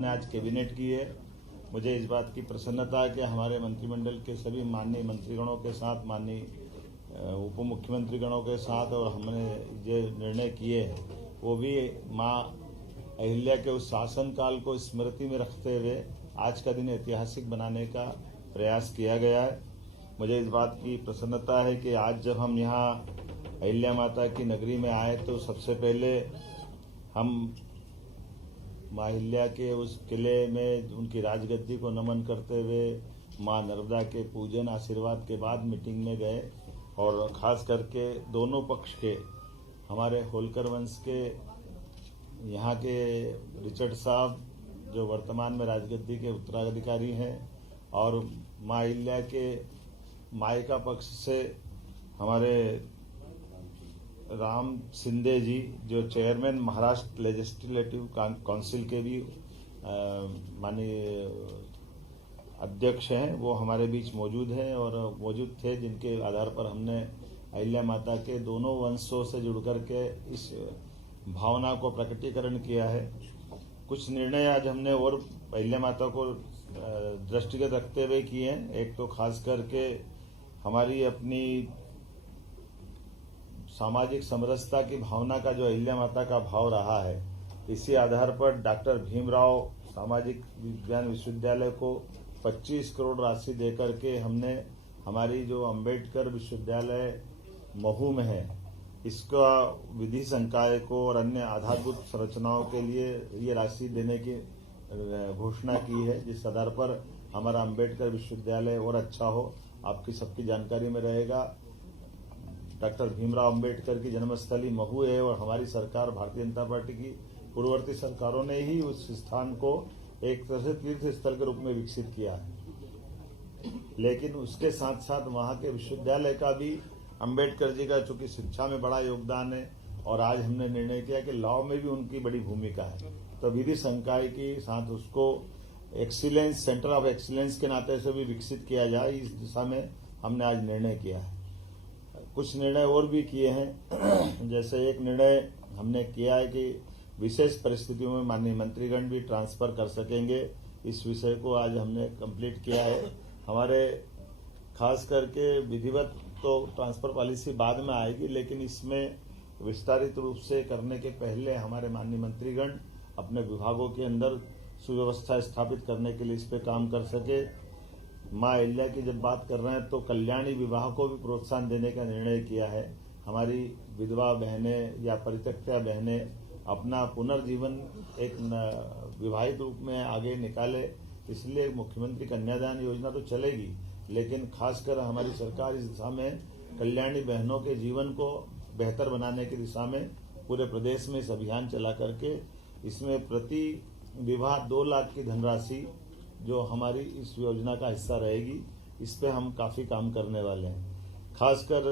ने आज कैबिनेट की है। मुझे इस बात की प्रसन्नता है कि हमारे मंत्रिमंडल के सभी माननीय मंत्रीगणों के साथ, माननीय उप मुख्यमंत्रीगणों के साथ, और हमने जो निर्णय किए हैं वो भी माँ अहिल्या के उस शासनकाल को स्मृति में रखते हुए आज का दिन ऐतिहासिक बनाने का प्रयास किया गया है। मुझे इस बात की प्रसन्नता है कि आज जब हम यहाँ अहिल्या माता की नगरी में आए तो सबसे पहले हम माँ अहिल्या के उस किले में उनकी राजगद्दी को नमन करते हुए माँ नर्मदा के पूजन आशीर्वाद के बाद मीटिंग में गए, और खास करके दोनों पक्ष के हमारे होलकर वंश के यहाँ के रिचर्ड साहब जो वर्तमान में राजगद्दी के उत्तराधिकारी हैं, और माँ अहिल्या के मायका पक्ष से हमारे राम शिंदे जी जो चेयरमैन महाराष्ट्र लेजिस्लेटिव काउंसिल के भी माननीय अध्यक्ष हैं, वो हमारे बीच मौजूद हैं और मौजूद थे, जिनके आधार पर हमने अहिल्या माता के दोनों वंशों से जुड़कर के इस भावना को प्रकटीकरण किया है। कुछ निर्णय आज हमने और अहिल्या माता को दृष्टिगत रखते हुए किए हैं। एक तो खास करके हमारी अपनी सामाजिक समरसता की भावना का जो अहिल्या माता का भाव रहा है, इसी आधार पर डॉक्टर भीमराव सामाजिक विज्ञान विश्वविद्यालय को 25 करोड़ राशि देकर के हमने हमारी जो अंबेडकर विश्वविद्यालय महू में है, इसका विधि संकाय को और अन्य आधारभूत संरचनाओं के लिए ये राशि देने की घोषणा की है, जिस आधार पर हमारा अंबेडकर विश्वविद्यालय और अच्छा हो। आपकी सबकी जानकारी में रहेगा, डॉक्टर भीमराव अंबेडकर की जन्मस्थली महू है और हमारी सरकार भारतीय जनता पार्टी की पूर्ववर्ती सरकारों ने ही उस स्थान को एक तरह से तीर्थ स्थल के रूप में विकसित किया है। लेकिन उसके साथ साथ वहां के विश्वविद्यालय का भी अंबेडकर जी का चूंकि शिक्षा में बड़ा योगदान है, और आज हमने निर्णय किया कि लॉ में भी उनकी बड़ी भूमिका है, तो विधि संकाय के साथ उसको एक्सीलेंस, सेंटर ऑफ एक्सीलेंस के नाते से भी विकसित किया जाए, इस दिशा में हमने आज निर्णय किया है। कुछ निर्णय और भी किए हैं, जैसे एक निर्णय हमने किया है कि विशेष परिस्थितियों में माननीय मंत्रीगण भी ट्रांसफर कर सकेंगे। इस विषय को आज हमने कंप्लीट किया है। हमारे खास करके विधिवत तो ट्रांसफर पॉलिसी बाद में आएगी, लेकिन इसमें विस्तारित रूप से करने के पहले हमारे माननीय मंत्रीगण अपने विभागों के अंदर सुव्यवस्था स्थापित करने के लिए इस पे काम कर सके। माँ अहिल्या की जब बात कर रहे हैं तो कल्याणी विवाह को भी प्रोत्साहन देने का निर्णय किया है। हमारी विधवा बहनें या परित्यक्ता बहनें अपना पुनर्जीवन एक विवाहित रूप में आगे निकाले, इसलिए मुख्यमंत्री कन्यादान योजना तो चलेगी, लेकिन खासकर हमारी सरकार इस दिशा में कल्याणी बहनों के जीवन को बेहतर बनाने की दिशा में पूरे प्रदेश में इस अभियान चला करके इसमें प्रति विवाह 2 लाख की धनराशि जो हमारी इस योजना का हिस्सा रहेगी, इस पे हम काफी काम करने वाले हैं। खासकर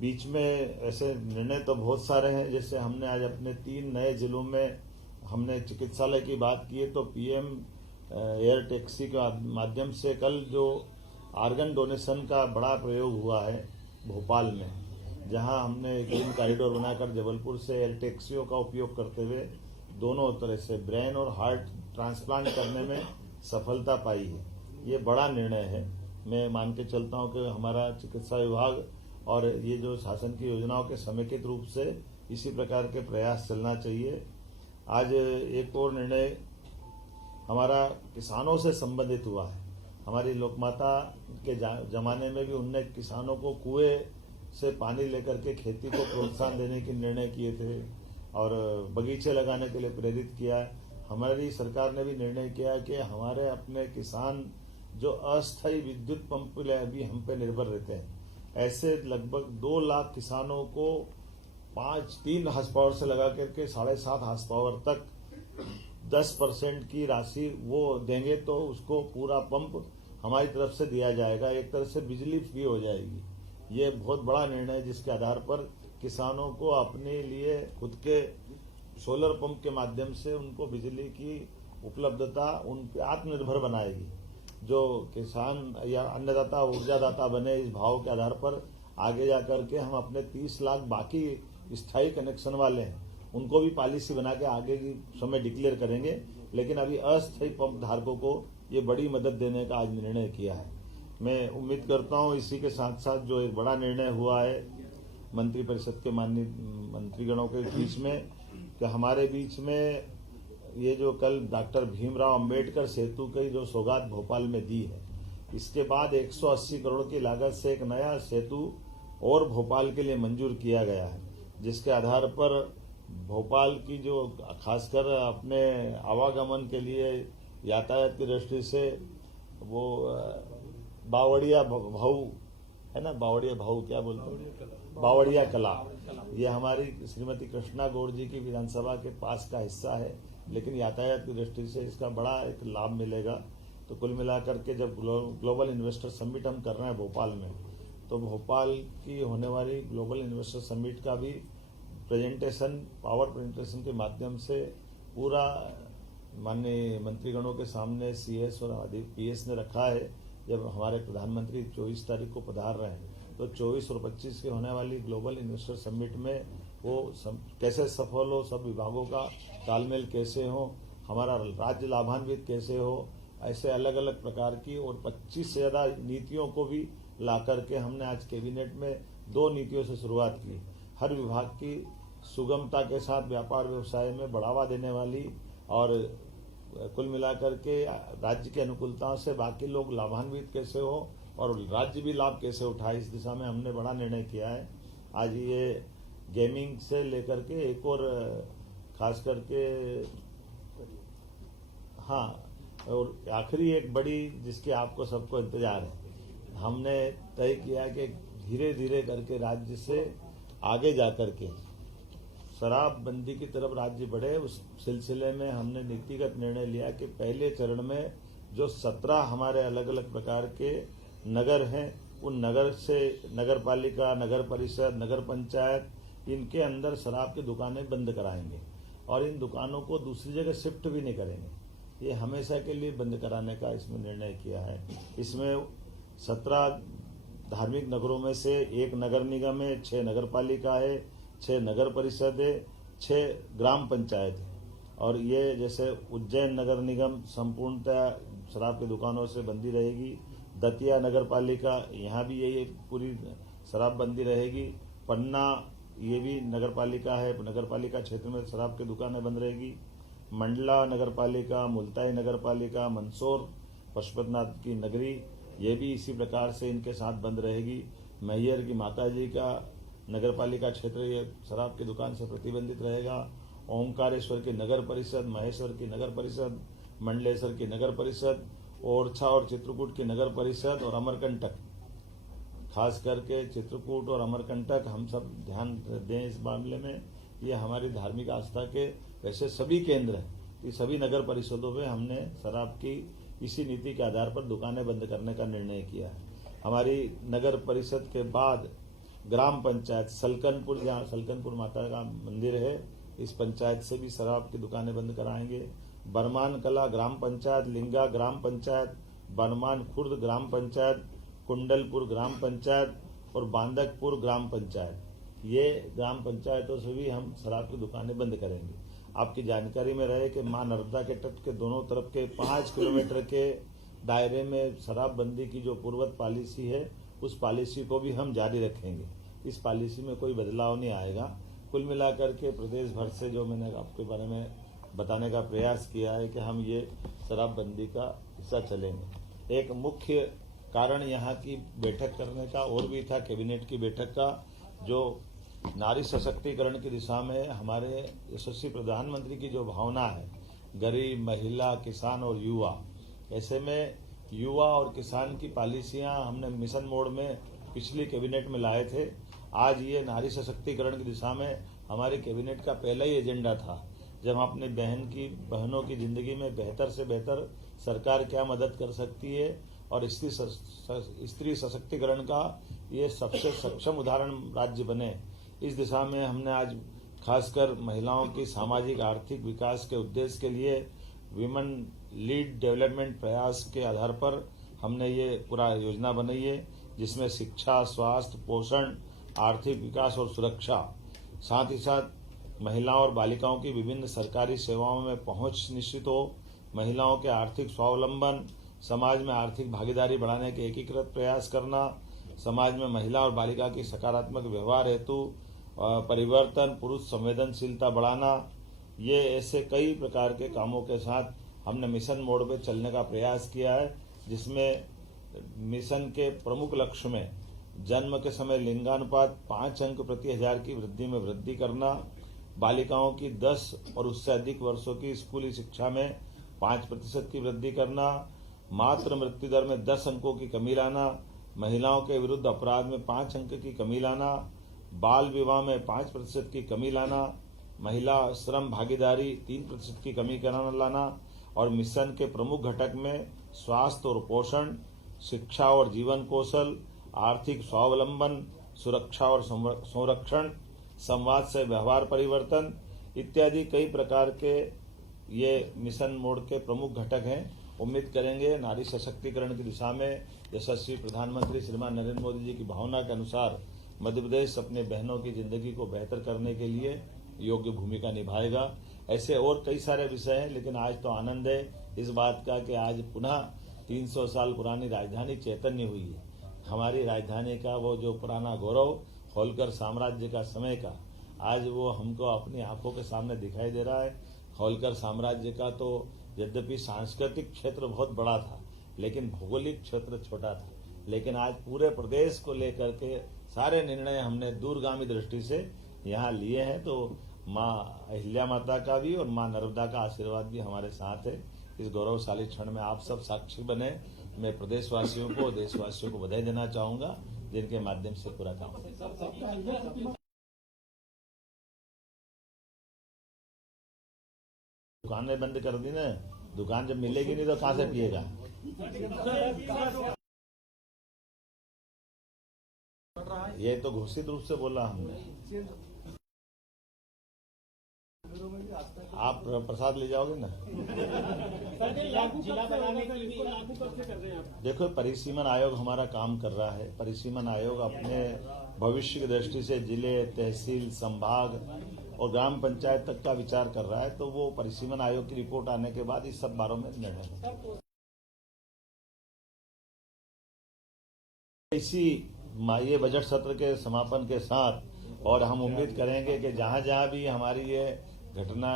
बीच में ऐसे निर्णय तो बहुत सारे हैं, जैसे हमने आज अपने 3 नए जिलों में हमने चिकित्सालय की बात की है, तो पीएम एयर टैक्सी के माध्यम से कल जो आर्गन डोनेशन का बड़ा प्रयोग हुआ है भोपाल में, जहां हमने ग्रीन कॉरिडोर बनाकर जबलपुर से एयर टैक्सियों का उपयोग करते हुए दोनों तरह से ब्रेन और हार्ट ट्रांसप्लांट करने में सफलता पाई है। ये बड़ा निर्णय है। मैं मान के चलता हूं कि हमारा चिकित्सा विभाग और ये जो शासन की योजनाओं के समेकित रूप से इसी प्रकार के प्रयास चलना चाहिए। आज एक और निर्णय हमारा किसानों से संबंधित हुआ है। हमारी लोकमाता के जमाने में भी उनने किसानों को कुएं से पानी लेकर के खेती को प्रोत्साहन देने के निर्णय किए थे और बगीचे लगाने के लिए प्रेरित किया है। हमारी सरकार ने भी निर्णय किया कि हमारे अपने किसान जो अस्थायी विद्युत पंप पे अभी हम पे निर्भर रहते हैं, ऐसे लगभग 2 लाख किसानों को 3 हार्स पावर से लगा करके 7.5 हार्स पावर तक 10% की राशि वो देंगे, तो उसको पूरा पंप हमारी तरफ से दिया जाएगा। एक तरह से बिजली फ्री हो जाएगी। ये बहुत बड़ा निर्णय है, जिसके आधार पर किसानों को अपने लिए खुद के सोलर पंप के माध्यम से उनको बिजली की उपलब्धता उनके आत्मनिर्भर बनाएगी। जो किसान या अन्नदाता ऊर्जादाता बने, इस भाव के आधार पर आगे जाकर के हम अपने 30 लाख बाकी स्थायी कनेक्शन वाले हैं उनको भी पॉलिसी बना के आगे की समय डिक्लेयर करेंगे लेकिन अभी अस्थायी पंप धारकों को ये बड़ी मदद देने का आज निर्णय किया है। मैं उम्मीद करता हूं इसी के साथ साथ जो एक बड़ा निर्णय हुआ है मंत्रिपरिषद के माननीय मंत्रीगणों के बीच में कि हमारे बीच में ये जो कल डॉक्टर भीमराव अंबेडकर सेतु की जो सौगात भोपाल में दी है, इसके बाद 180 करोड़ की लागत से एक नया सेतु और भोपाल के लिए मंजूर किया गया है, जिसके आधार पर भोपाल की जो खासकर अपने आवागमन के लिए यातायात की दृष्टि से वो बावड़िया भाऊ है ना, बावड़िया भाऊ क्या बोलते हैं, बावड़िया कला, ये हमारी श्रीमती कृष्णा गौड़ जी की विधानसभा के पास का हिस्सा है, लेकिन यातायात की दृष्टि से इसका बड़ा एक लाभ मिलेगा। तो कुल मिलाकर के जब ग्लोबल इन्वेस्टर समिट हम कर रहे हैं भोपाल में, तो भोपाल की होने वाली ग्लोबल इन्वेस्टर समिट का भी प्रेजेंटेशन, पावर प्रेजेंटेशन के माध्यम से पूरा माननीय मंत्रीगणों के सामने सीएस और पीएस ने रखा है। जब हमारे प्रधानमंत्री 24 तारीख को पधार रहे हैं, तो 24 और 25 के होने वाली ग्लोबल इन्वेस्टर समिट में वो कैसे सफल हो, सब विभागों का तालमेल कैसे हो, हमारा राज्य लाभान्वित कैसे हो, ऐसे अलग अलग प्रकार की और 25 से ज्यादा नीतियों को भी ला करके हमने आज कैबिनेट में 2 नीतियों से शुरुआत की। हर विभाग की सुगमता के साथ व्यापार व्यवसाय में बढ़ावा देने वाली और कुल मिलाकर के राज्य की अनुकूलताओं से बाकी लोग लाभान्वित कैसे हो और राज्य भी लाभ कैसे उठाए, इस दिशा में हमने बड़ा निर्णय किया है। आज ये गेमिंग से लेकर के एक और खास करके और आखिरी एक बड़ी जिसके आपको सबको इंतजार है, हमने तय किया कि धीरे धीरे करके राज्य से आगे जाकर के शराबबंदी की तरफ राज्य बढ़े। उस सिलसिले में हमने नीतिगत निर्णय लिया कि पहले चरण में जो 17 हमारे अलग अलग प्रकार के नगर हैं, उन नगर से नगर पालिका, नगर परिषद, नगर पंचायत, इनके अंदर शराब की दुकानें बंद कराएंगे और इन दुकानों को दूसरी जगह शिफ्ट भी नहीं करेंगे। ये हमेशा के लिए बंद कराने का इसमें निर्णय किया है। इसमें 17 धार्मिक नगरों में से 1 नगर निगम है, 6 नगर पालिका है, 6 नगर परिषद है, 6 ग्राम पंचायत है। और ये जैसे उज्जैन नगर निगम संपूर्णतः शराब की दुकानों से बंदी रहेगी। दतिया नगर पालिका, यहाँ भी यही पूरी शराबबंदी रहेगी। पन्ना ये भी नगर पालिका है, नगर पालिका क्षेत्र में शराब की दुकानें बंद रहेगी। मंडला नगर पालिका, मुल्ताई नगर पालिका, मंदसौर पशुपतिनाथ की नगरी, ये भी इसी प्रकार से इनके साथ बंद रहेगी। मैहर की माताजी का नगर पालिका क्षेत्र ये शराब की दुकान से प्रतिबंधित रहेगा। ओंकारेश्वर की नगर परिषद, महेश्वर की नगर परिषद, मंडलेश्वर की नगर परिषद, ओरछा और चित्रकूट की नगर परिषद और अमरकंटक, खास करके चित्रकूट और अमरकंटक हम सब ध्यान दें इस मामले में। ये हमारी धार्मिक आस्था के वैसे सभी केंद्र हैं, ये सभी नगर परिषदों में हमने शराब की इसी नीति के आधार पर दुकानें बंद करने का निर्णय किया है। हमारी नगर परिषद के बाद ग्राम पंचायत सलकनपुर, जहाँ सलकनपुर माता का मंदिर है, इस पंचायत से भी शराब की दुकानें बंद कराएंगे। बरमान कला ग्राम पंचायत, लिंगा ग्राम पंचायत, बरमान खुर्द ग्राम पंचायत, कुंडलपुर ग्राम पंचायत और बांदकपुर ग्राम पंचायत, ये ग्राम पंचायतों से भी हम शराब की दुकानें बंद करेंगे। आपकी जानकारी में रहे कि मां नर्मदा के तट के दोनों तरफ के 5 किलोमीटर के दायरे में शराबबंदी की जो पूर्वत पॉलिसी है, उस पॉलिसी को भी हम जारी रखेंगे। इस पॉलिसी में कोई बदलाव नहीं आएगा। कुल मिलाकर के प्रदेश भर से जो मैंने आपके बारे में बताने का प्रयास किया है कि हम ये शराबबंदी का हिस्सा चलेंगे। एक मुख्य कारण यहाँ की बैठक करने का और भी था, कैबिनेट की बैठक का, जो नारी सशक्तिकरण की दिशा में हमारे यशस्वी प्रधानमंत्री की जो भावना है, गरीब, महिला, किसान और युवा, ऐसे में युवा और किसान की पॉलिसियां हमने मिशन मोड में पिछली कैबिनेट में लाए थे। आज ये नारी सशक्तिकरण की दिशा में हमारे कैबिनेट का पहला ही एजेंडा था, जब हम अपनी बहनों की जिंदगी में बेहतर से बेहतर सरकार क्या मदद कर सकती है और स्त्री सशक्तिकरण का ये सबसे सक्षम उदाहरण राज्य बने, इस दिशा में हमने आज खासकर महिलाओं की सामाजिक आर्थिक विकास के उद्देश्य के लिए विमेन लीड डेवलपमेंट प्रयास के आधार पर हमने ये पूरा योजना बनाई है, जिसमें शिक्षा, स्वास्थ्य, पोषण, आर्थिक विकास और सुरक्षा, साथ ही साथ महिलाओं और बालिकाओं की विभिन्न सरकारी सेवाओं में पहुंच निश्चित हो, महिलाओं के आर्थिक स्वावलंबन, समाज में आर्थिक भागीदारी बढ़ाने के एकीकृत प्रयास करना, समाज में महिला और बालिका की सकारात्मक व्यवहार हेतु परिवर्तन, पुरुष संवेदनशीलता बढ़ाना, ये ऐसे कई प्रकार के कामों के साथ हमने मिशन मोड में चलने का प्रयास किया है, जिसमें मिशन के प्रमुख लक्ष्य में जन्म के समय लिंगानुपात 5 अंक प्रति हजार की वृद्धि में वृद्धि करना, बालिकाओं की 10 और उससे अधिक वर्षों की स्कूली शिक्षा में 5% की वृद्धि करना, मातृ मृत्यु दर में 10 अंकों की कमी लाना, महिलाओं के विरुद्ध अपराध में 5 अंक की कमी लाना, बाल विवाह में 5% की कमी लाना, महिला श्रम भागीदारी 3% की कमी लाना और मिशन के प्रमुख घटक में स्वास्थ्य और पोषण, शिक्षा और जीवन कौशल, आर्थिक स्वावलंबन, सुरक्षा और संरक्षण, संवाद से व्यवहार परिवर्तन इत्यादि कई प्रकार के ये मिशन मोड के प्रमुख घटक हैं। उम्मीद करेंगे नारी सशक्तिकरण की दिशा में यशस्वी प्रधानमंत्री श्रीमान नरेंद्र मोदी जी की भावना के अनुसार मध्य प्रदेश अपने बहनों की जिंदगी को बेहतर करने के लिए योग्य भूमिका निभाएगा। ऐसे और कई सारे विषय हैं, लेकिन आज तो आनंद है इस बात का कि आज पुनः 300 साल पुरानी राजधानी चैतन्य हुई है। हमारी राजधानी का वो जो पुराना गौरव, होलकर साम्राज्य का समय का, आज वो हमको अपनी आंखों के सामने दिखाई दे रहा है। होलकर साम्राज्य का तो यद्यपि सांस्कृतिक क्षेत्र बहुत बड़ा था, लेकिन भौगोलिक क्षेत्र छोटा था। लेकिन आज पूरे प्रदेश को लेकर के सारे निर्णय हमने दूरगामी दृष्टि से यहाँ लिए हैं। तो माँ अहिल्या माता का भी और माँ नर्मदा का आशीर्वाद भी हमारे साथ है। इस गौरवशाली क्षण में आप सब साक्षी बने। मैं प्रदेशवासियों को, देशवासियों को बधाई देना चाहूंगा, जिनके माध्यम से पूरा काम। दुकानें बंद कर दी ना, दुकान जब मिलेगी नहीं तो कहां से पिएगा। ये तो घोषित रूप से बोला हमने। आप प्रसाद ले जाओगे ना। देखो, परिसीमन आयोग हमारा काम कर रहा है। परिसीमन आयोग अपने भविष्य की दृष्टि से जिले, तहसील, संभाग और ग्राम पंचायत तक का विचार कर रहा है। तो वो परिसीमन आयोग की रिपोर्ट आने के बाद इस सब बारों में निर्णय इसी ये बजट सत्र के समापन के साथ। और हम उम्मीद करेंगे कि जहां जहां भी हमारी ये घटना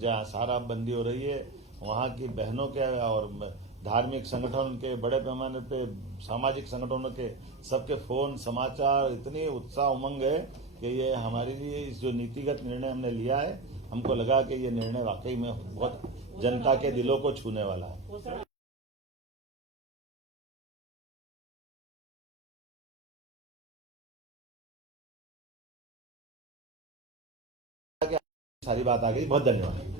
जहाँ शराबबंदी हो रही है, वहाँ की बहनों के और धार्मिक संगठन के, बड़े पैमाने पे सामाजिक संगठनों के सबके फोन, समाचार, इतनी उत्साह उमंग है कि ये हमारे लिए इस जो नीतिगत निर्णय हमने लिया है, हमको लगा कि ये निर्णय वाकई में बहुत जनता के दिलों को छूने वाला है। सारी बात आ गई। बहुत धन्यवाद।